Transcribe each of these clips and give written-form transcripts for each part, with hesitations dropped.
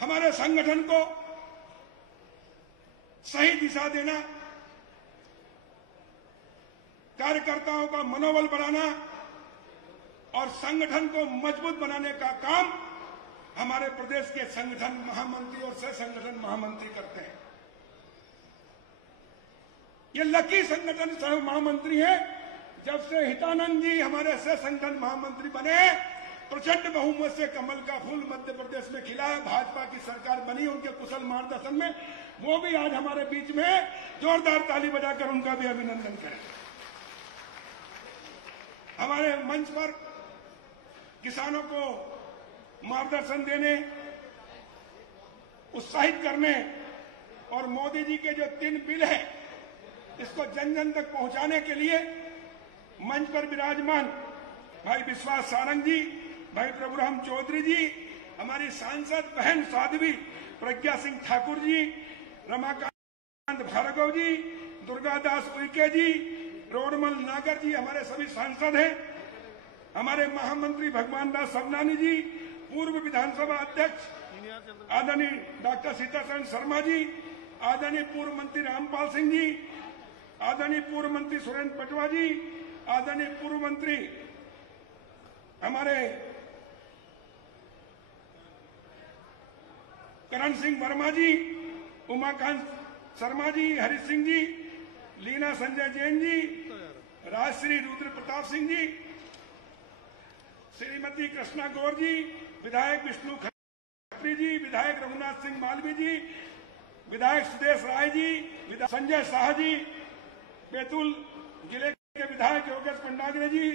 हमारे संगठन को सही दिशा देना, कार्यकर्ताओं का मनोबल बढ़ाना और संगठन को मजबूत बनाने का काम हमारे प्रदेश के संगठन महामंत्री और सह संगठन महामंत्री करते हैं। ये लकी संगठन सह महामंत्री हैं। जब से हितानंद जी हमारे सह संगठन महामंत्री बने, प्रचंड बहुमत से कमल का फूल मध्य प्रदेश में खिला है, भाजपा की सरकार बनी उनके कुशल मार्गदर्शन में। वो भी आज हमारे बीच में, जोरदार ताली बजाकर उनका भी अभिनंदन करें। हमारे मंच पर किसानों को मार्गदर्शन देने, उत्साहित करने और मोदी जी के जो 3 बिल हैं इसको जन जन तक पहुंचाने के लिए मंच पर विराजमान भाई विश्वास सारंग जी, भाई प्रभुराम चौधरी जी, हमारी सांसद बहन साध्वी प्रज्ञा सिंह ठाकुर जी, रमाकांत भार्गव जी, दुर्गादास उइके जी, रोडमल नागर जी हमारे सभी सांसद हैं। हमारे महामंत्री भगवान दास सबनानी जी, पूर्व विधानसभा अध्यक्ष आदरणीय डॉक्टर सीतासरण शर्मा जी, आदरणीय पूर्व मंत्री रामपाल सिंह जी, आदरणीय पूर्व मंत्री सुरेंद्र पटवा जी, आदरणीय पूर्व मंत्री हमारे करण सिंह वर्मा जी, उमाकांत शर्मा जी, हरि सिंह जी, लीना संजय जैन जी, राजश्री रुद्र प्रताप सिंह जी, श्रीमती कृष्णा गौर जी, विधायक विष्णु खत्री जी, विधायक रघुनाथ सिंह मालवी जी, विधायक सुदेश राय जी, संजय शाह जी, बैतूल जिले के विधायक योगेश पंडाग्रे जी,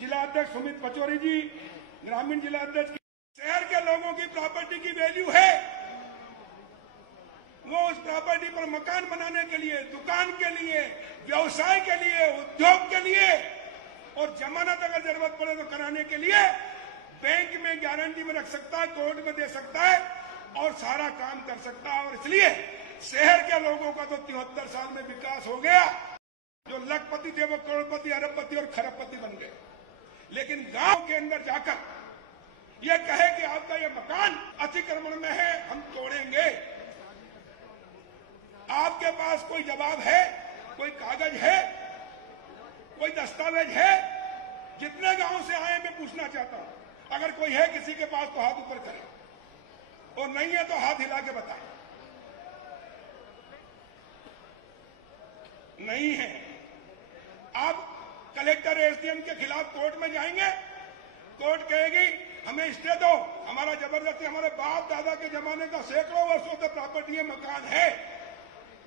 जिला अध्यक्ष सुमित पचौरी जी, ग्रामीण जिला अध्यक्ष। शहर के लोगों की प्रॉपर्टी की वैल्यू है, वो उस प्रॉपर्टी पर मकान बनाने के लिए, दुकान के लिए, व्यवसाय के लिए, उद्योग के लिए और जमानत अगर जरूरत पड़े तो कराने के लिए बैंक में गारंटी में रख सकता है, कोर्ट में दे सकता है और सारा काम कर सकता है। और इसलिए शहर के लोगों का तो 73 साल में विकास हो गया। जो लखपति थे वो करोड़पति, अरबपति और खरबपति बन गए। लेकिन गांव के अंदर जाकर ये कहे कि आपका ये मकान अतिक्रमण में है, हम तोड़ेंगे, आपके पास कोई जवाब है, कोई कागज है, कोई दस्तावेज है? जितने गांव से आए मैं पूछना चाहता हूं, अगर कोई है किसी के पास तो हाथ ऊपर करे, और नहीं है तो हाथ हिला के बताए। नहीं है। आप कलेक्टर एसडीएम के खिलाफ कोर्ट में जाएंगे, कोर्ट कहेगी हमें स्टे दो, हमारा जबरदस्ती, हमारे बाप दादा के जमाने का सैकड़ों वर्षों से प्रॉपर्टी है, मकान है,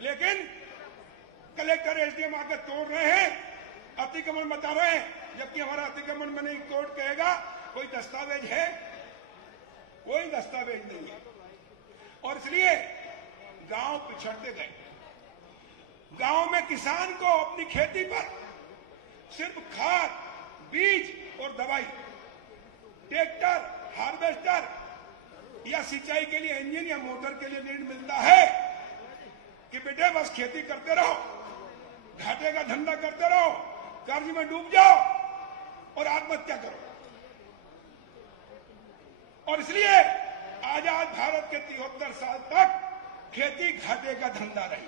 लेकिन कलेक्टर एसडीएम आकर तोड़ रहे हैं, अतिक्रमण बता रहे हैं, जबकि हमारा अतिक्रमण में नहीं। कोर्ट कहेगा कोई दस्तावेज है? कोई दस्तावेज नहीं है। और इसलिए गांव पिछड़ते गए। गांव में किसान को अपनी खेती पर सिर्फ खाद, बीज और दवाई, ट्रैक्टर, हार्वेस्टर या सिंचाई के लिए इंजन या मोटर के लिए ऋण मिलता है कि बेटे बस खेती करते रहो, घाटे का धंधा करते रहो, कर्ज में डूब जाओ और आत्महत्या करो। और इसलिए आजाद भारत के 73 साल तक खेती घाटे का धंधा रही।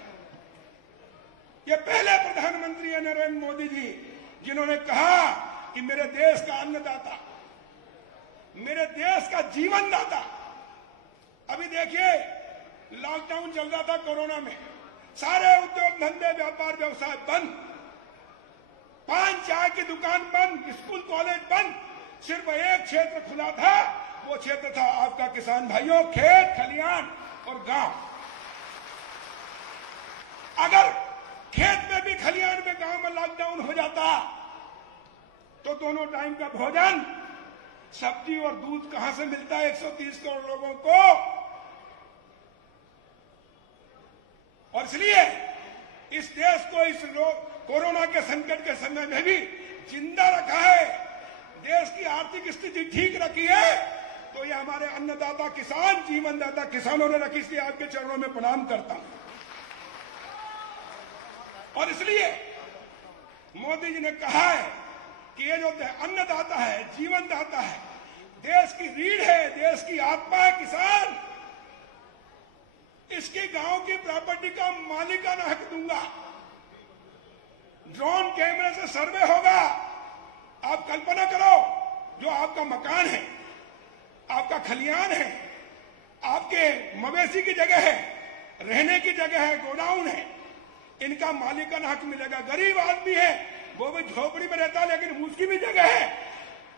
ये पहले प्रधानमंत्री है नरेंद्र मोदी जी, जिन्होंने कहा कि मेरे देश का अन्नदाता, मेरे देश का जीवनदाता। अभी देखिए लॉकडाउन चल रहा था कोरोना में, सारे उद्योग धंधे, व्यापार व्यवसाय बंद, पान चाय की दुकान बंद, स्कूल कॉलेज बंद, सिर्फ एक क्षेत्र खुला था, वो क्षेत्र था आपका किसान भाइयों, खेत खलिहान और गांव। अगर खेत में भी, खलिहान में, गांव में लॉकडाउन हो जाता तो दोनों टाइम का भोजन, सब्जी और दूध कहां से मिलता है 130 करोड़ लोगों को? और इसलिए इस देश को इस कोरोना के संकट के समय में भी जिंदा रखा है, देश की आर्थिक स्थिति ठीक रखी है, तो ये हमारे अन्नदाता किसान, जीवनदाता किसानों ने रखी। इसलिए आपके चरणों में प्रणाम करता हूं। और इसलिए मोदी जी ने कहा है कि ये जो अन्नदाता है, जीवनदाता है, देश की रीढ़ है, देश की आत्मा है किसान, जिसकी गांव की प्रॉपर्टी का मालिकाना हक दूंगा। ड्रोन कैमरे से सर्वे होगा। आप कल्पना करो, जो आपका मकान है, आपका खलियान है, आपके मवेशी की जगह है, रहने की जगह है, गोडाउन है, इनका मालिकाना हक मिलेगा। गरीब आदमी है, वो भी झोपड़ी में रहता है, लेकिन उसकी भी जगह है।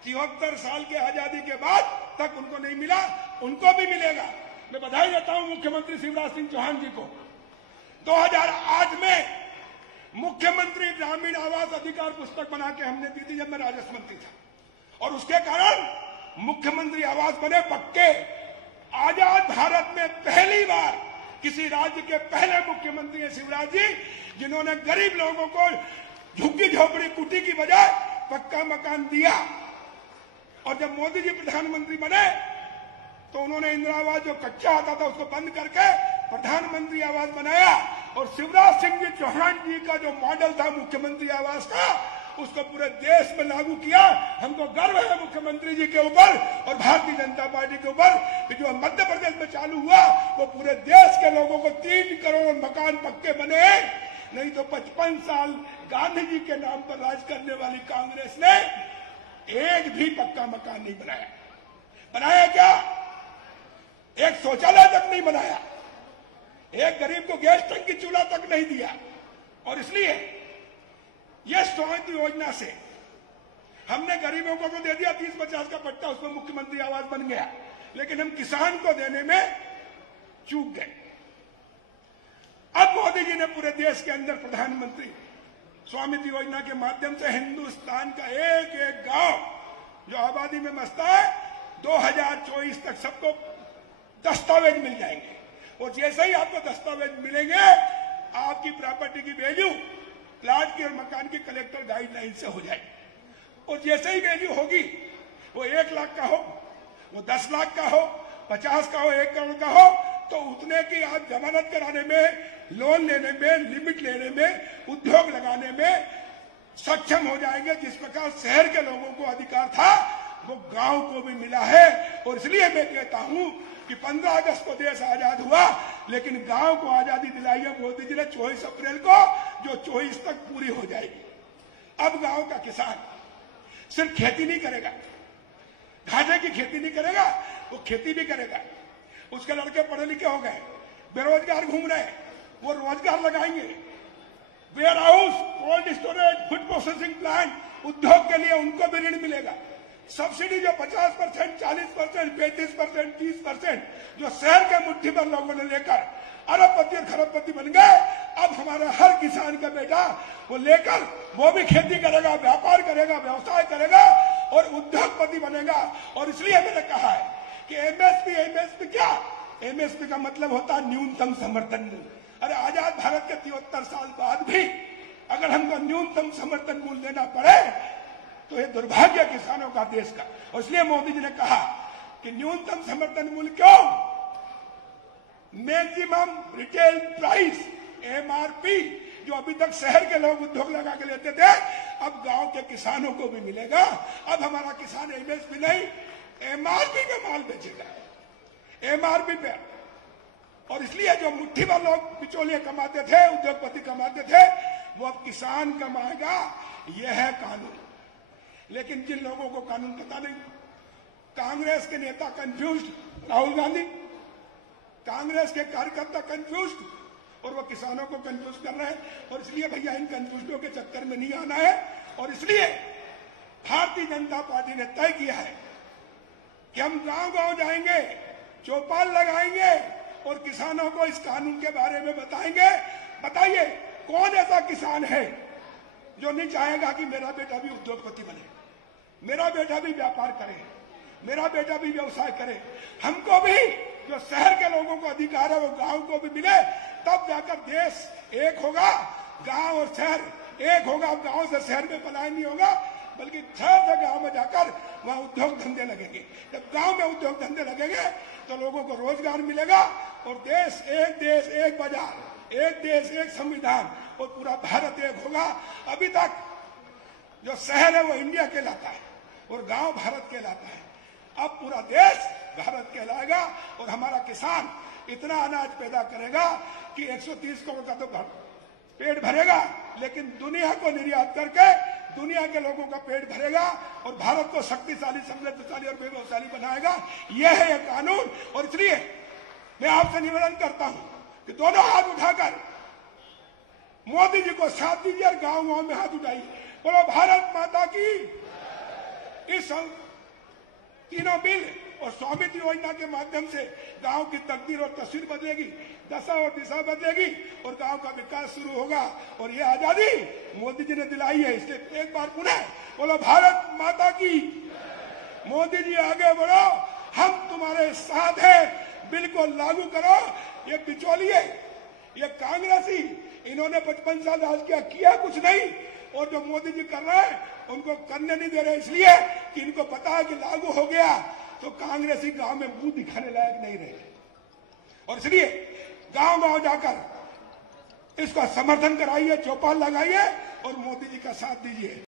73 साल की आजादी के बाद तक उनको नहीं मिला, उनको भी मिलेगा। मैं बधाई देता हूं मुख्यमंत्री शिवराज सिंह चौहान जी को। 2008 में मुख्यमंत्री ग्रामीण आवास अधिकार पुस्तक बना के हमने दी थी जब मैं राजस्व मंत्री था, और उसके कारण मुख्यमंत्री आवास बने पक्के। आजाद भारत में पहली बार किसी राज्य के पहले मुख्यमंत्री हैं शिवराज जी, जिन्होंने गरीब लोगों को झुग्गी झोपड़ी कुटी की बजाय पक्का मकान दिया। और जब मोदी जी प्रधानमंत्री बने तो उन्होंने इंदिरा आवास जो कच्चा आता था उसको बंद करके प्रधानमंत्री आवास बनाया। और शिवराज सिंह जी चौहान जी का जो मॉडल था मुख्यमंत्री आवास का, उसको पूरे देश में लागू किया। हमको गर्व है मुख्यमंत्री जी के ऊपर और भारतीय जनता पार्टी के ऊपर कि जो मध्य प्रदेश में चालू हुआ वो पूरे देश के लोगों को 3 करोड़ मकान पक्के बने। नहीं तो 55 साल गांधी जी के नाम पर राज करने वाली कांग्रेस ने एक भी पक्का मकान नहीं बनाया। बनाया क्या? एक शौचालय तक नहीं बनाया, एक गरीब को गैस टंकी चूल्हा तक नहीं दिया। और इसलिए यह स्वामित्व योजना से हमने गरीबों को तो दे दिया 30-50 का पट्टा, उसमें मुख्यमंत्री आवास बन गया, लेकिन हम किसान को देने में चूक गए। अब मोदी जी ने पूरे देश के अंदर प्रधानमंत्री स्वामित्व योजना के माध्यम से हिंदुस्तान का एक एक गांव जो आबादी में मसता है 2024 तक सबको दस्तावेज मिल जाएंगे। और जैसे ही आपको दस्तावेज मिलेंगे, आपकी प्रॉपर्टी की वैल्यू प्लाट की और मकान की कलेक्टर गाइडलाइन से हो जाएगी। और जैसे ही वैल्यू होगी, वो 1 लाख का हो, वो 10 लाख का हो, 50 का हो, 1 करोड़ का हो, तो उतने की आप जमानत कराने में, लोन लेने में, लिमिट लेने में, उद्योग लगाने में सक्षम हो जाएंगे। जिस प्रकार शहर के लोगों को अधिकार था वो गांव को भी मिला है। और इसलिए मैं कहता हूं कि 15 अगस्त को देश आजाद हुआ, लेकिन गांव को आजादी दिलाई है मोदी जी ने 24 अप्रैल को, जो 24 तक पूरी हो जाएगी। अब गांव का किसान सिर्फ खेती नहीं करेगा, घाटे की खेती नहीं करेगा, वो खेती भी करेगा। उसके लड़के पढ़े लिखे हो गए, बेरोजगार घूम रहे, वो रोजगार लगाएंगे। Warehouse, cold storage, food processing plant, उद्योग के लिए उनको भी ऋण मिलेगा। सब्सिडी जो 50%, 40%, 35%, 30% जो शहर के मुट्ठी भर लोगों ने लेकर अरबपति और खरबपति बन गए, अब हमारा हर किसान का बेटा वो लेकर वो भी खेती करेगा, व्यापार करेगा, व्यवसाय करेगा और उद्योगपति बनेगा। और इसलिए मैंने कहा है कि एमएसपी क्या? एमएसपी का मतलब होता है न्यूनतम समर्थन मूल्य। अरे आजाद भारत के 73 साल बाद भी अगर हमको न्यूनतम समर्थन मूल्य देना पड़े तो ये दुर्भाग्य किसानों का, देश का। और इसलिए मोदी जी ने कहा कि न्यूनतम समर्थन मूल्य क्यों? मैक्सिमम रिटेल प्राइस, एमआरपी, जो अभी तक शहर के लोग उद्योग लगा के लेते थे, अब गांव के किसानों को भी मिलेगा। अब हमारा किसान एमएसपी नहीं, एमआरपी पे माल बेचेगा, एमआरपी पे। और इसलिए जो मुट्ठी भर लोग बिचौलिए कमाते थे, उद्योगपति कमाते थे, वो अब किसान कमाएगा। यह है कानून। लेकिन जिन लोगों को कानून पता नहीं, कांग्रेस के नेता कंफ्यूज्ड, राहुल गांधी, कांग्रेस के कार्यकर्ता कंफ्यूज्ड, और वो किसानों को कंफ्यूज कर रहे हैं। और इसलिए भैया इन कंफ्यूजनों के चक्कर में नहीं आना है। और इसलिए भारतीय जनता पार्टी ने तय किया है कि हम गांव-गांव जाएंगे, चौपाल लगाएंगे और किसानों को इस कानून के बारे में बताएंगे। बताइए कौन ऐसा किसान है जो नहीं चाहेगा कि मेरा बेटा भी उद्योगपति बने, मेरा बेटा भी व्यापार करे, मेरा बेटा भी व्यवसाय करे। हमको भी जो शहर के लोगों को अधिकार है वो गांव को भी मिले, तब जाकर देश एक होगा। गांव और शहर एक होगा। अब गांव से शहर में पलायन नहीं होगा, बल्कि शहर से गांव में जाकर वहां उद्योग धंधे लगेंगे। जब गांव में उद्योग धंधे लगेंगे तो लोगों को रोजगार मिलेगा और देश एक बाजार, एक देश एक संविधान और पूरा भारत एक होगा। अभी तक जो शहर है वो इंडिया कहलाता है और गांव भारत कहलाता है। अब पूरा देश भारत कहलाएगा और हमारा किसान इतना अनाज पैदा करेगा कि 130 करोड़ का तो पेट भरेगा, लेकिन दुनिया को निर्यात करके दुनिया के लोगों का पेट भरेगा और भारत को शक्तिशाली, समृद्धशाली और वैभवशाली बनाएगा। यह है कानून। और इसलिए मैं आपसे निवेदन करता हूं कि दोनों हाथ उठाकर मोदी जी को साथ दीजिए और गांव गांव में हाथ उठाइए। बोलो भारत माता की। इस तीनों बिल और स्वामित्व योजना के माध्यम से गांव की तकदीर और तस्वीर बदलेगी, दशा और दिशा बदलेगी और गांव का विकास शुरू होगा। और ये आजादी मोदी जी ने दिलाई है, इसलिए एक बार पुनः बोलो भारत माता की। मोदी जी आगे बढ़ो, हम तुम्हारे साथ हैं, बिल को लागू करो। ये बिचौलिए, ये कांग्रेसी, इन्होंने 55 साल राज किया कुछ नहीं, और जो मोदी जी कर रहे हैं उनको करने नहीं दे रहे, इसलिए कि इनको पता है कि लागू हो गया तो कांग्रेसी गांव में मुंह दिखाने लायक नहीं रहे। और इसलिए गांव गांव जाकर इसका समर्थन कराइए, चौपाल लगाइए और मोदी जी का साथ दीजिए।